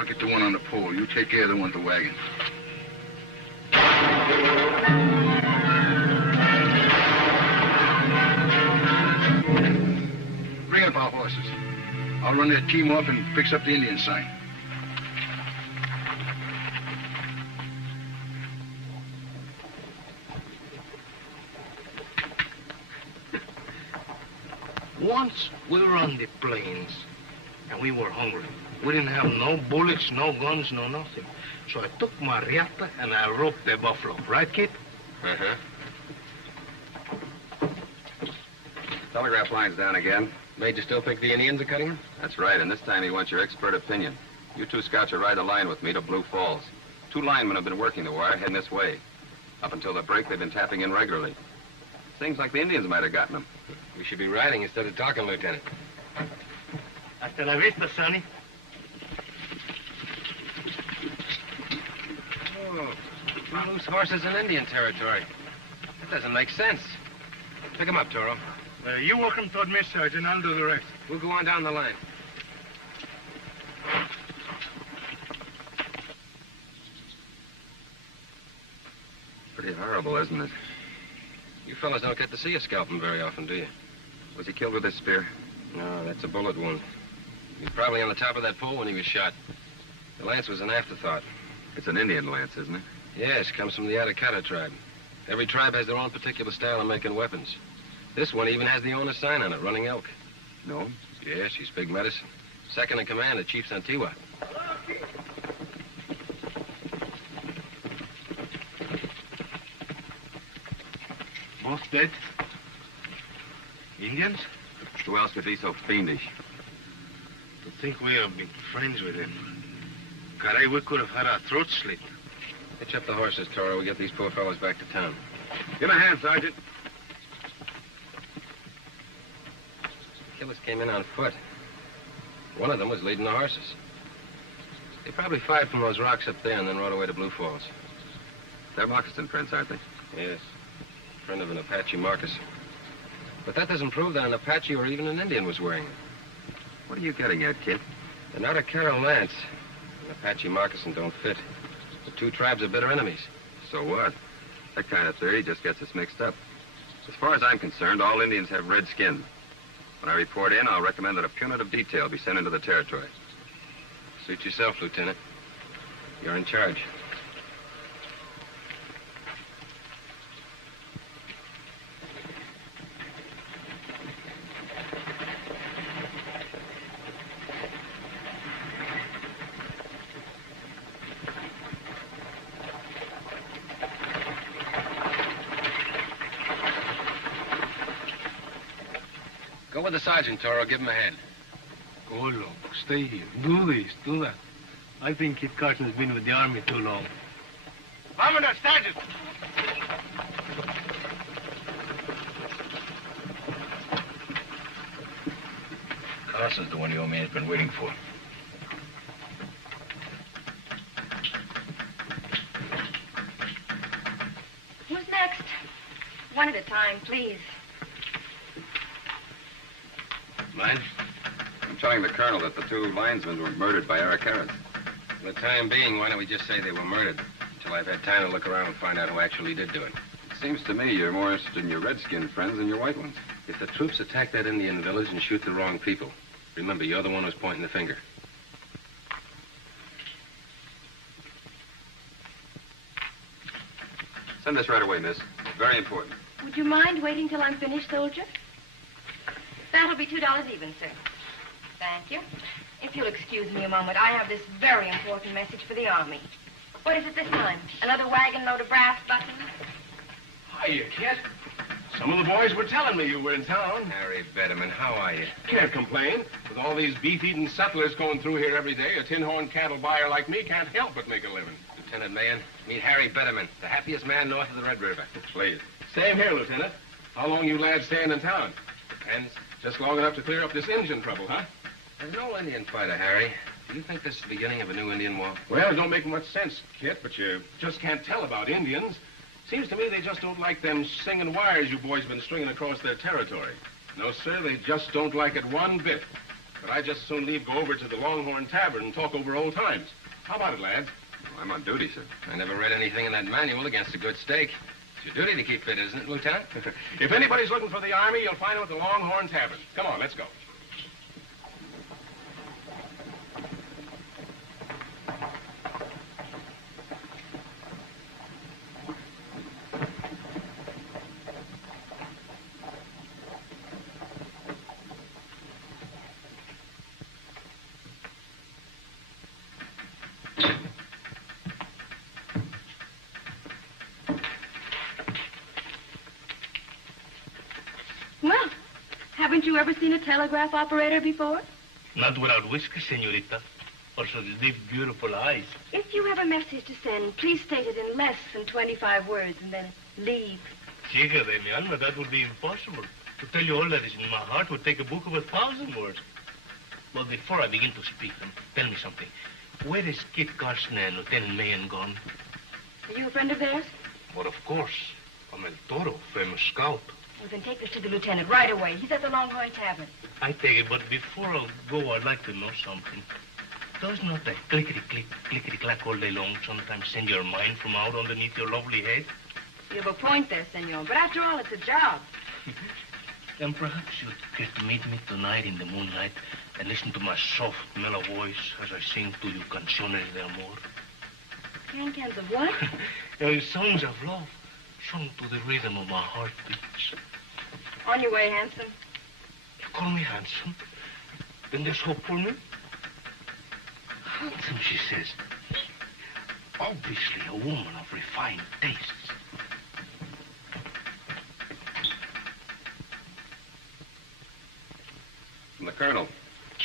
I'll get the one on the pole. You take care of the one with the wagon. Bring up our horses. I'll run that team off and fix up the Indian sign. Once we were on the plains, and we were hungry. We didn't have no bullets, no guns, no nothing. So I took my riata and I roped the buffalo. Right, kid? Uh-huh. Telegraph line's down again. Major still think the Indians are cutting him? That's right, and this time he wants your expert opinion. You two scouts are ride the line with me to Blue Falls. 2 linemen have been working the wire, heading this way. Up until the break, they've been tapping in regularly. Seems like the Indians might have gotten them. We should be riding instead of talking, Lieutenant. Hasta la vista, Sonny. Oh, loose horses in Indian territory. That doesn't make sense. Pick them up, Toro. You walk him toward me, Sergeant. I'll do the rest. We'll go on down the line. Pretty horrible, isn't it? You fellas don't get to see a scalping very often, do you? Was he killed with this spear? No, that's a bullet wound. He was probably on the top of that pole when he was shot. The lance was an afterthought. It's an Indian lance, isn't it? Yes, comes from the Atacata tribe. Every tribe has their own particular style of making weapons. This one even has the owner's sign on it, Running Elk. No? Yes, she's big medicine. Second in command of Chief Santiwa. Both dead? Indians? Who else could be so fiendish? To think we have been friends with him. Caray, we could have had our throats slit. Hitch up the horses, Toro. We get these poor fellows back to town. Give him a hand, Sergeant. The killers came in on foot. One of them was leading the horses. They probably fired from those rocks up there and then rode away to Blue Falls. They're moccasin prints, aren't they? Yes. Friend of an Apache moccasin. But that doesn't prove that an Apache or even an Indian was wearing them. What are you getting at, kid? They're not a Carol lance. An Apache moccasin don't fit. The 2 tribes are bitter enemies. So what? That kind of theory just gets us mixed up. As far as I'm concerned, all Indians have red skin. When I report in, I'll recommend that a punitive detail be sent into the territory. Suit yourself, Lieutenant. You're in charge. Go with the sergeant, Toro. Give him a hand. Go, look. Stay here. Do this, do that. I think Kid Carson has been with the army too long. Vámonos, Sergeant! Carson's the one the old man's been waiting for. Who's next? One at a time, please. Mine? I'm telling the colonel that the 2 linesmen were murdered by Aracaras. For the time being, why don't we just say they were murdered? Until I've had time to look around and find out who actually did do it. It seems to me you're more interested in your red-skinned friends than your white ones. If the troops attack that Indian village and shoot the wrong people, remember, you're the one who's pointing the finger. Send this right away, miss. It's very important. Would you mind waiting till I'm finished, soldier? That'll be $2 even, sir. Thank you. If you'll excuse me a moment, I have this very important message for the Army. What is it this time? Another wagon load of brass buttons? Hiya, kid. Some of the boys were telling me you were in town. Harry Betterman, how are you? Can't complain. With all these beef-eating settlers going through here every day, a tin-horn cattle buyer like me can't help but make a living. Lieutenant Mahan, meet Harry Betterman, the happiest man north of the Red River. Please. Same here, Lieutenant. How long you lads staying in town? Depends. Just long enough to clear up this Indian trouble, huh? There's no Indian fighter, Harry. Do you think this is the beginning of a new Indian war? Well, it don't make much sense, Kit, but you just can't tell about Indians. Seems to me they just don't like them singing wires you boys been stringing across their territory. No, sir, they just don't like it one bit. But I'd just as soon leave, go over to the Longhorn Tavern and talk over old times. How about it, lads? Well, I'm on duty, sir. I never read anything in that manual against a good steak. It's your duty to keep fit, isn't it, Lieutenant? If anybody's looking for the Army, you'll find them at the Longhorn Tavern. Come on, let's go. Well, haven't you ever seen a telegraph operator before? Not without whiskers, senorita. Also the deep, beautiful eyes. If you have a message to send, please state it in less than 25 words and then leave. Chica de mi alma, that would be impossible. To tell you all that is in my heart would take a book of 1,000 words. But before I begin to speak, tell me something. Where is Kit Carson and Lieutenant Mayen gone? Are you a friend of theirs? Well, of course. I'm El Toro, famous scout. Well, then take this to the lieutenant right away. He's at the Longhorn Tavern. I take it, but before I go, I'd like to know something. Does not that clickety-click, clickety-clack all day long sometimes send your mind from out underneath your lovely head? You have a point there, senor. But after all, it's a job. Then perhaps you'd care to meet me tonight in the moonlight and listen to my soft, mellow voice as I sing to you canciones de amor. Can-cans of what? Songs of love, sung to the rhythm of my heartbeats. On your way, handsome. You call me handsome? Then there's hope for me? Handsome, she says. Obviously a woman of refined tastes. From the colonel.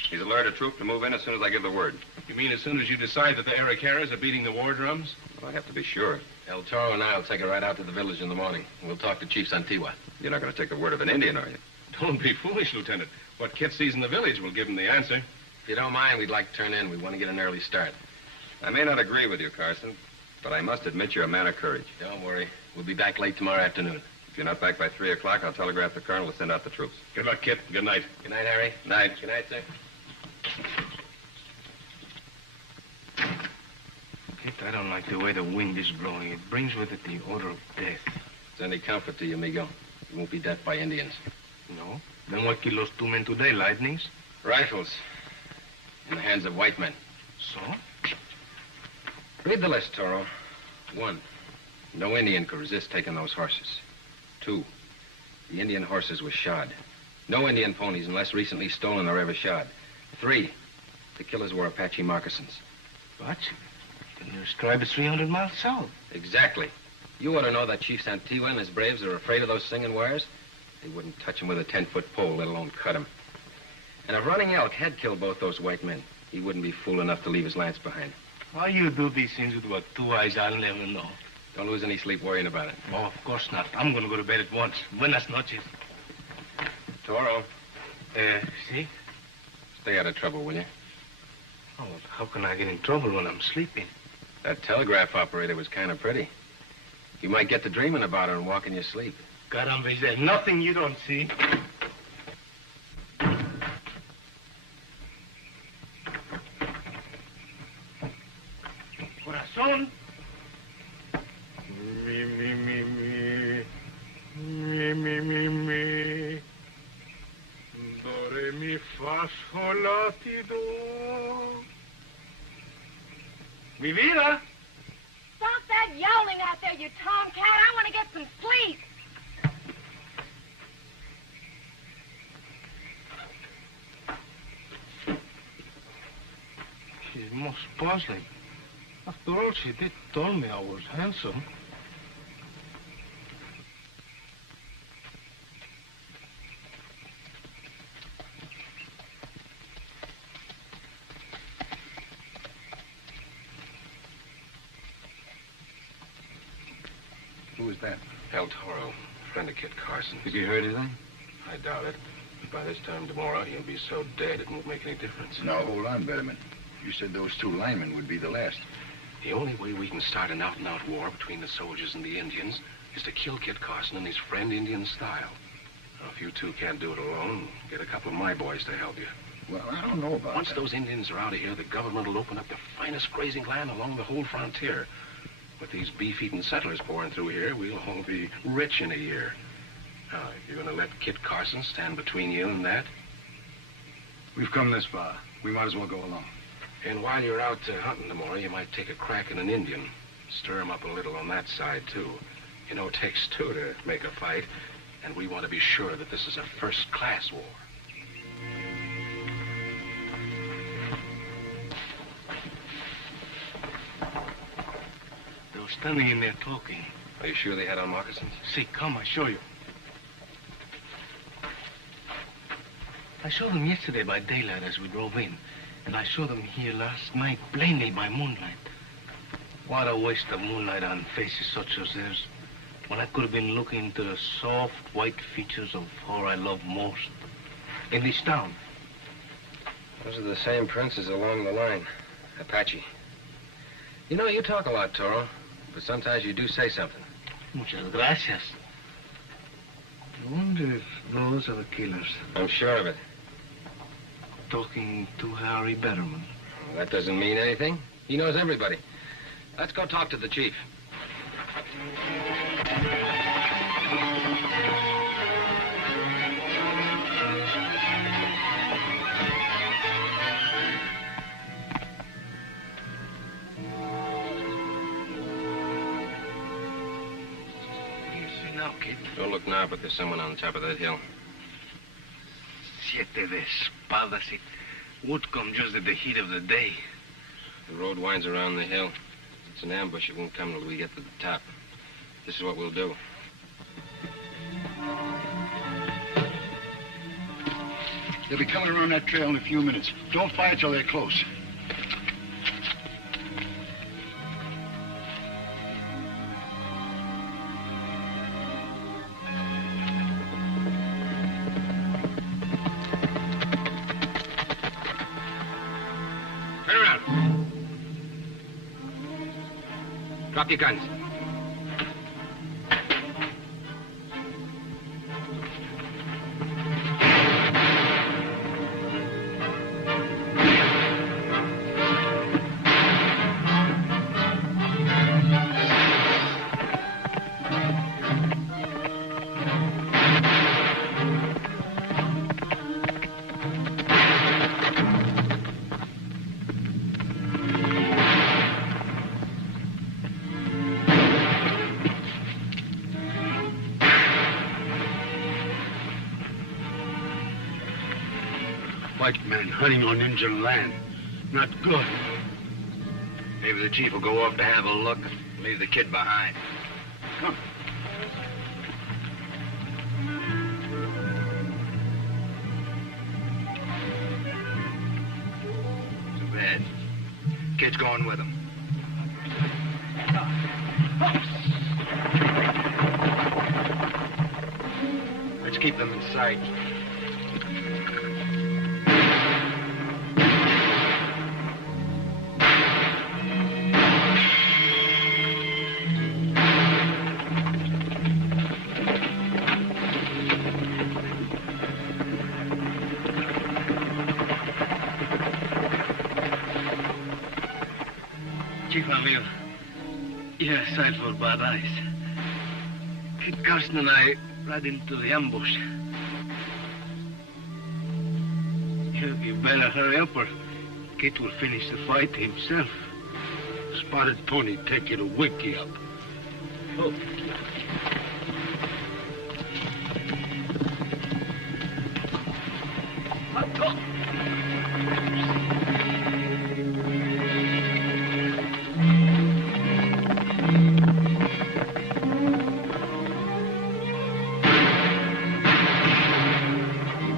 He's alerted a troop to move in as soon as I give the word. You mean as soon as you decide that the Aracaras are beating the war drums? Well, I have to be sure. El Toro and I'll take her right out to the village in the morning. We'll talk to Chief Santigua. You're not going to take the word of an Indian, are you? Don't be foolish, Lieutenant. What Kit sees in the village will give him the answer. If you don't mind, we'd like to turn in. We want to get an early start. I may not agree with you, Carson, but I must admit you're a man of courage. Don't worry. We'll be back late tomorrow afternoon. If you're not back by 3 o'clock, I'll telegraph the colonel to send out the troops. Good luck, Kit. Good night. Good night, Harry. Night. Good night, sir. Kit, I don't like the way the wind is blowing. It brings with it the odor of death. If it's any comfort to you, amigo, you won't be dead by Indians. No? Then what killed those 2 men today? Lightnings? Rifles. In the hands of white men. So? Read the list, Toro. 1, no Indian could resist taking those horses. 2, the Indian horses were shod. No Indian ponies unless recently stolen or ever shod. 3, the killers wore Apache moccasins. Apache? Then your tribe is 300 miles south. Exactly. You ought to know that Chief Santigua and his braves are afraid of those singing warriors. They wouldn't touch him with a 10-foot pole, let alone cut him. And if Running Elk had killed both those white men, he wouldn't be fool enough to leave his lance behind. Why you do these things with what 2 eyes I'll never know. Don't lose any sleep worrying about it. Oh, of course not. I'm going to go to bed at once. Buenas noches. Toro, See? stay out of trouble, will you? Oh, well, how can I get in trouble when I'm sleeping? That telegraph operator was kind of pretty. You might get to dreaming about her and walk in your sleep. Caramba, is there nothing you don't see? Corazón. Mi. Do, re, mi, fa, sol, la, ti, do. Mi vida. Stop that yowling out there, you tomcat. I want to get some sleep. She's most puzzling. After all, she did tell me I was handsome. Who is that? El Toro, friend of Kit Carson. Have you heard anything? I doubt it. By this time tomorrow, he'll be so dead it won't make any difference. No, hold on, Betterman. You said those 2 linemen would be the last. The only way we can start an out-and-out war between the soldiers and the Indians is to kill Kit Carson and his friend Indian style. Now, if you two can't do it alone, get a couple of my boys to help you. Well, I don't know about Once that. those Indians are out of here, the government will open up the finest grazing land along the whole frontier. With these beef-eating settlers pouring through here, we'll all be rich in a year. Now, you're going to let Kit Carson stand between you and that? We've come this far. We might as well go along. And while you're out hunting tomorrow, you might take a crack at an Indian. Stir him up a little on that side, too. You know, it takes two to make a fight, and we want to be sure that this is a first-class war. They were standing in there talking. Are you sure they had on moccasins? See, come, I'll show you. I saw them yesterday by daylight as we drove in, and I saw them here last night plainly by moonlight. What a waste of moonlight on faces such as theirs, when I could have been looking into the soft, white features of her I love most in this town. Those are the same princes along the line. Apache. You know, you talk a lot, Toro, but sometimes you do say something. Muchas gracias. I wonder if those are the killers. I'm sure of it. Talking to Harry Betterman. Well, that doesn't mean anything. He knows everybody. Let's go talk to the chief. Now, kid. Don't look now, but there's someone on top of that hill. Siete de espadas. It would come just at the heat of the day. The road winds around the hill. It's an ambush. It won't come till we get to the top. This is what we'll do. They'll be coming around that trail in a few minutes. Don't fire till they're close. Turn around. Drop your guns. White man hunting on Indian land. Not good. Maybe the chief will go off to have a look and leave the kid behind. Come. Too bad. Kid's going with him. Let's keep them in sight. Chief amigo, you're a sight for bad eyes. Kid Carson and I ran into the ambush. You better hurry up or Kid will finish the fight himself. Spotted pony take you to wake you up. Oh.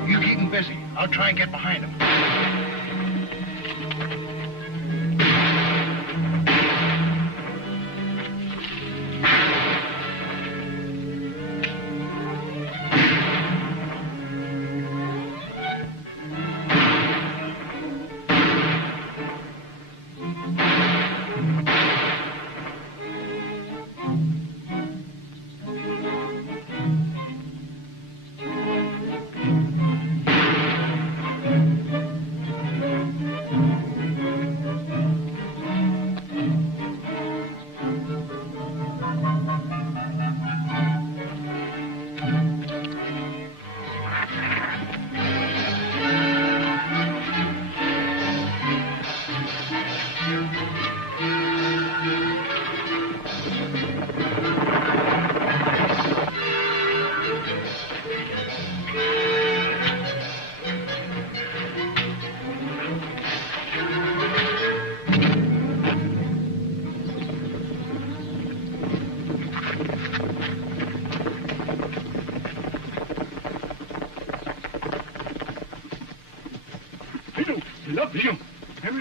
You keep him busy. I'll try and get behind him. My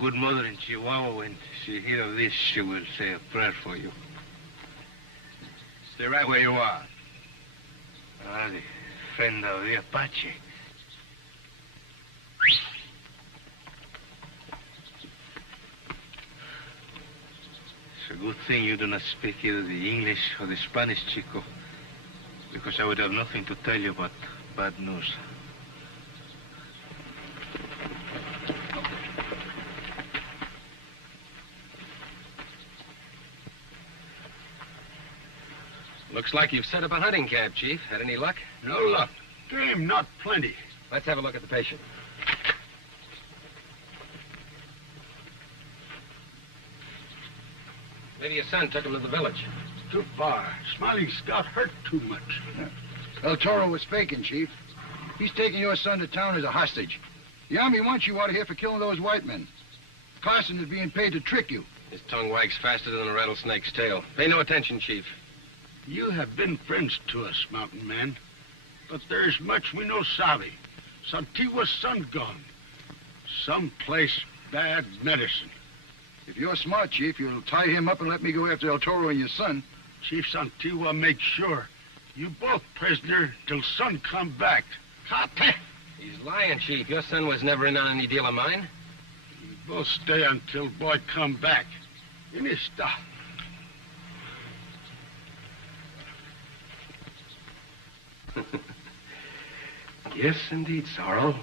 good mother in Chihuahua, when she hears of this, she will say a prayer for you. Stay right where you are. The friend of the Apache. It's a good thing you do not speak either the English or the Spanish, Chico, because I would have nothing to tell you but bad news. Looks like you've set up a hunting camp, Chief. Had any luck? No luck. Game, not plenty. Let's have a look at the patient. Maybe your son took him to the village. Too far. Smiling Scout hurt too much. El Toro was faking, Chief. He's taking your son to town as a hostage. The Army wants you out of here for killing those white men. Carson is being paid to trick you. His tongue wags faster than a rattlesnake's tail. Pay no attention, Chief. You have been friends to us, mountain man. But there's much we no sabe. Santiago's son gone. Someplace bad medicine. If you're smart, Chief, you'll tie him up and let me go after El Toro and your son. Chief Santigua make sure you both prisoner till son come back. Cate. He's lying, Chief. Your son was never in on any deal of mine. You both stay until boy come back. In his stuff. Yes, indeed, Sorrel.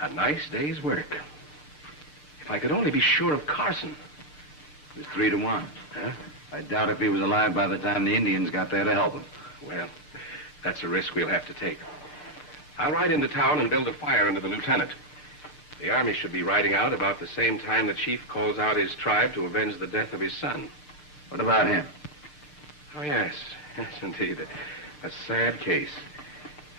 A nice day's work. If I could only be sure of Carson. It was 3-1. Huh? I doubt if he was alive by the time the Indians got there to help him. Well, that's a risk we'll have to take. I'll ride into town and build a fire under the lieutenant. The Army should be riding out about the same time the chief calls out his tribe to avenge the death of his son. What about him? Oh, yes. Yes, indeed. A sad case.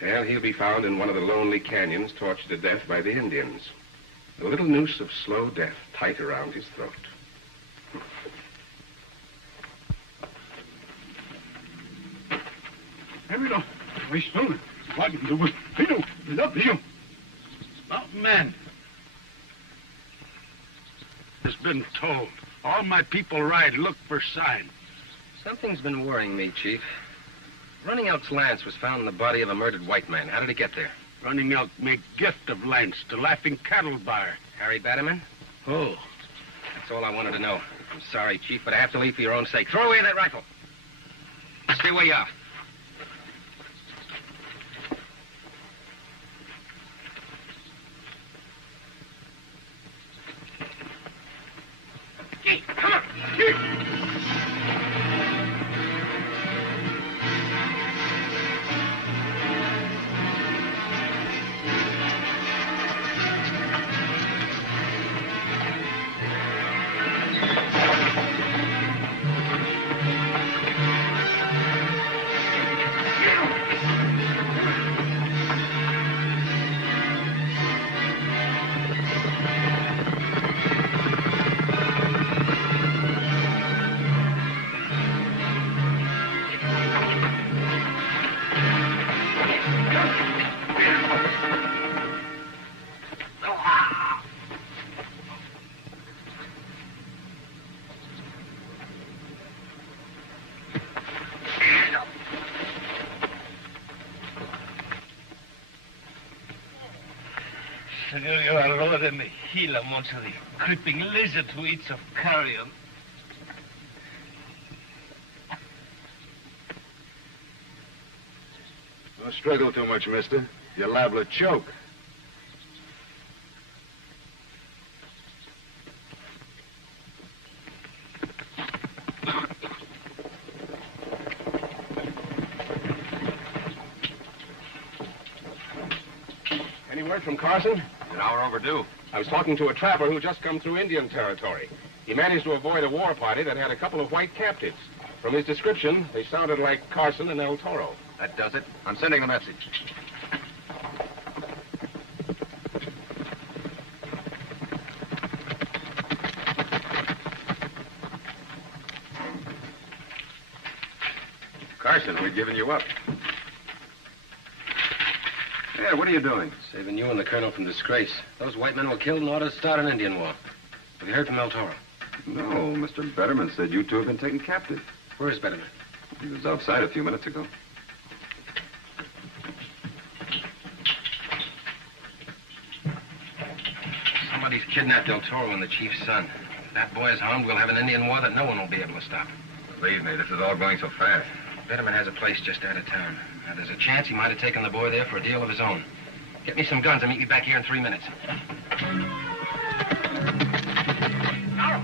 Well, he'll be found in one of the lonely canyons, tortured to death by the Indians. A little noose of slow death tight around his throat. Mountain man. Has been told. All my people ride, look for sign. Something's been worrying me, Chief. Running Out's lance was found in the body of a murdered white man. How did it get there? Running Out make gift of Lance to Laughing Cattle Bar. Harry Batterman? Oh. That's all I wanted to know. I'm sorry, Chief, but I have to leave for your own sake. Throw away that rifle. Stay where you are. Come on. Senor, you are lower than the hill amongst the creeping lizard who eats of carrion. Don't struggle too much, mister. You're liable to choke. Any word from Carson? An hour overdue. I was talking to a trapper who just come through Indian territory. He managed to avoid a war party that had a couple of white captives. From his description, they sounded like Carson and El Toro. That does it. I'm sending the message. mentioned we'd given you up. Yeah, what are you doing? Saving you and the colonel from disgrace. Those white men were killed in order to start an Indian war. Have you heard from El Toro? No, Mr. Betterman said you two have been taken captive. Where is Betterman? He was outside a few minutes ago. Somebody's kidnapped El Toro and the chief's son. If that boy is harmed, we'll have an Indian war that no one will be able to stop. Believe me, this is all going so fast. Betterman has a place just out of town. Now, there's a chance he might have taken the boy there for a deal of his own. Get me some guns and meet me back here in 3 minutes. Sorrow!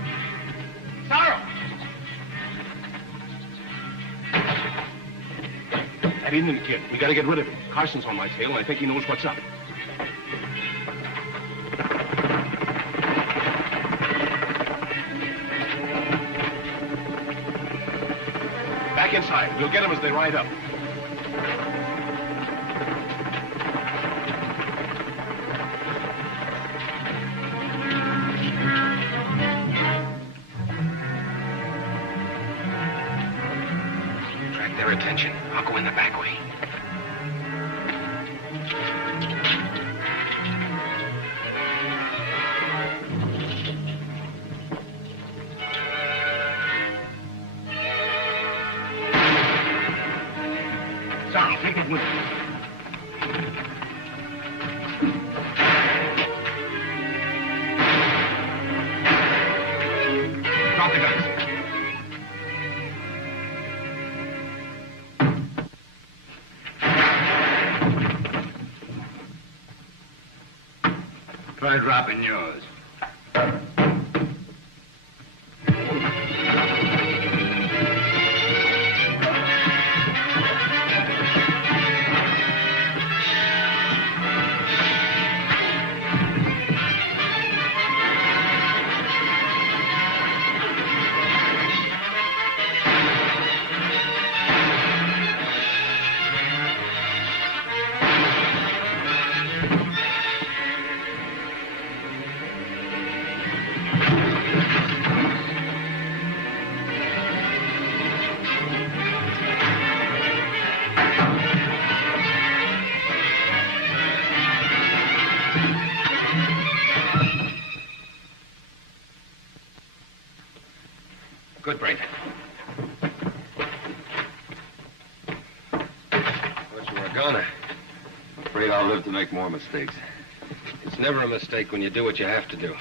Sorrow! That Indian kid, we gotta get rid of him. Carson's on my tail, and I think he knows what's up. Back inside. We'll get him as they ride up. Attract their attention. I'll go in the back way. Sorrow, take it with you. Drop the guns. Try dropping yours. Good, Brent. Thought you were a goner. I'm afraid I'll live to make more mistakes. It's never a mistake when you do what you have to do.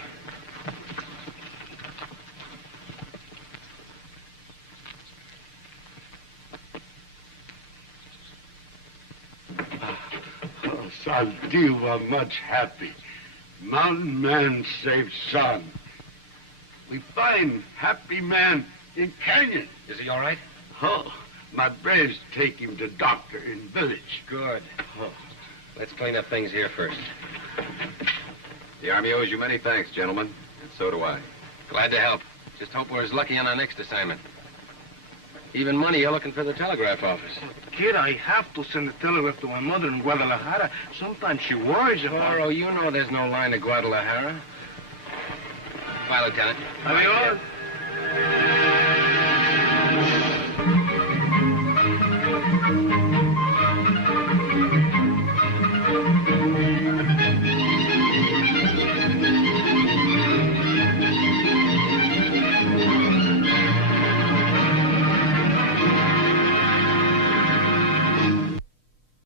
Oh, Santi were much happy. Mountain man saved son. We find happy man in canyon. Is he all right? Oh, my braves take him to doctor in village. Good. Oh. Let's clean up things here first. The Army owes you many thanks, gentlemen, and so do I. Glad to help. Just hope we're as lucky on our next assignment. Even money, you're looking for the telegraph office. Kid, I have to send a telegraph to my mother in Guadalajara. Sometimes she worries about... Toro, you know there's no line to Guadalajara. Bye, Lieutenant. Adios.